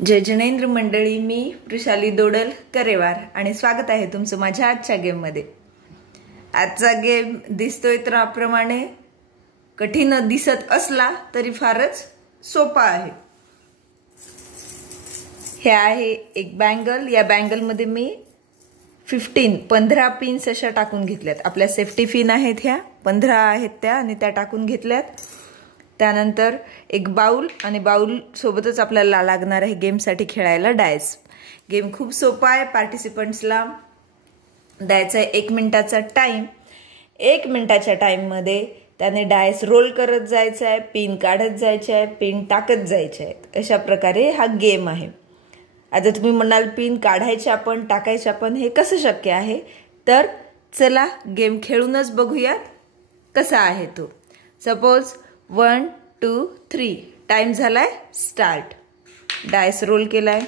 जय जिनेंद्र मंडळी, मी वृषाली दोडल करेवार आणि स्वागत आहे तुमचं माझ्या आजच्या गेम मध्ये। आजचा गेम दिसतोय त्याप्रमाणे कठीण दिसत असला तरी फारच सोपा आहे। हे आहे एक बँगल। या बँगल मध्ये मी 15 पिन्स अशा टाकून घेतल्यात। आपल्या सेफ्टी पिन आहेत, ह्या 15 आहेत त्या, आणि त्या टाकून घेतल्यात। त्यानंतर एक बाउल, आणि बाउल सोबतच आपल्याला लागणार आहे गेम साठी खेळायला डायस। गेम खूप सोपा आहे। पार्टिसिपंट्सला द्यायचा आहे 1 मिनिटाचा टाइम। 1 मिनिटाच्या टाइम मध्ये त्याने डायस रोल करत जायचं आहे, पिन काढत जायचे आहे, पिन टाकत जायचे आहेत। अशा प्रकारे हा गेम आहे। आता तुम्ही म्हणाल पिन काढायचे आपण, टाकायचे आपण, हे कसं शक्य आहे? तर चला गेम खेळूनच बघूयात कसा आहे तो। सपोज 1 2 3 टाइम झालाय, स्टार्ट। डायस रोल केलाय,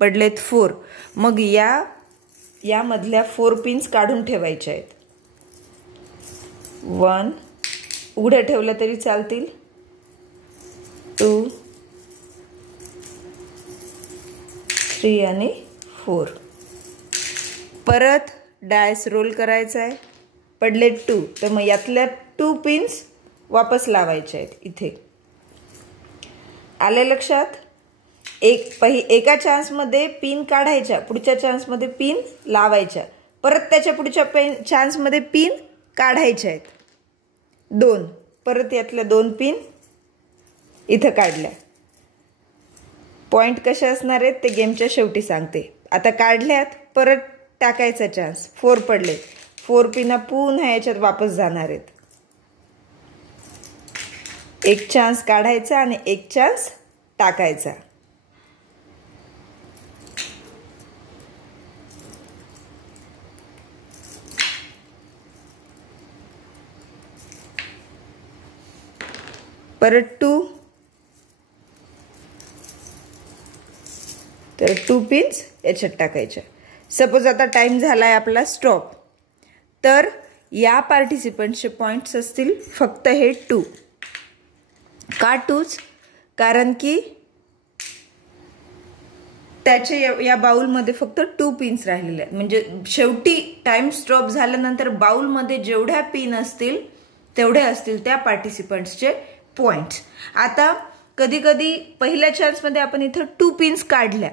पडलेत 4। मग या मधल्या 4 पिन्स काढून ठेवायच्या आहेत। 1 उघडं ठेवलं तरी चालतील, 2 3 आणि 4। परत डायस रोल करायचा आहे, पडले 2, तर मग यातल्या 2 पिन्स वापस लावायचे आहेत। इथे आले लक्षात? एका चान्स मध्ये पिन काढायच्या, पुढच्या चान्स मध्ये पिन लावायच्या, परत त्याच्या पुढच्या चान्स मध्ये पिन काढायच्या आहेत 2। परत यातल्या 2 पिन इथं काढल्या। पॉइंट कशा असणार आहेत ते गेमच्या शेवटी सांगते। आता काढल्यात, परत टाकायचा चान्स, 4 पडले, 4 पिना पुन्हा याच्यात वापस जाणार आहेत। एक चान्स काढायचा आणि एक चान्स टाकायचा। परत 2, तर 2 पिन्स याच्यात टाकायच्या। सपोज आता टाइम झालाय आपला स्टॉप, तर या पार्टिसिपंटचे पॉइंट्स असतील फक्त हे 2। का 2? कारण की त्याचे या बाउल मध्ये फक्त 2 पिन्स राहिलेले आहेत। म्हणजे शेवटी टाइम स्टॉप झाल्यानंतर बाउल मध्ये जेवढ्या पिन असतील तेवढे असतील त्या पार्टिसिपंट्सचे पॉइंट्स। आता कधी कधी पहिल्या चान्स मध्ये आपण इथं 2 पिन्स काढल्या,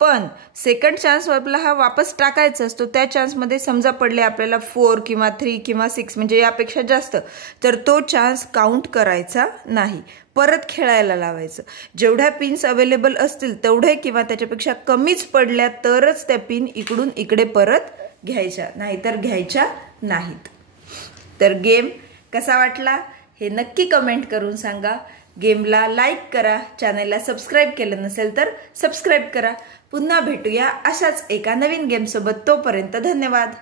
पण सेकंड चान्स आपला हा वापस टाकायचा असतो। त्या चान्स मध्ये समजा पडले आपल्याला 4 किंवा 3 किंवा 6, म्हणजे यापेक्षा जास्त, तर तो चान्स काउंट करायचा नाही, परत खेळायला लावायचं। जेवढ्या पिन्स अवेलेबल असतील तेवढे किंवा त्याच्यापेक्षा कमीच पडल्या तरच त्या पिन इकडून इकडे परत घ्यायच्या, नाहीतर घ्यायच्या नाहीत। तर गेम कसा वाटला हे नक्की कमेंट करून सांगा। गेमला लाईक करा, चॅनलला सबस्क्राईब केलं नसेल तर सबस्क्राईब करा। पुन्हा भेटूया अशाच एका नवीन गेम सोबत। तोपर्यंत धन्यवाद।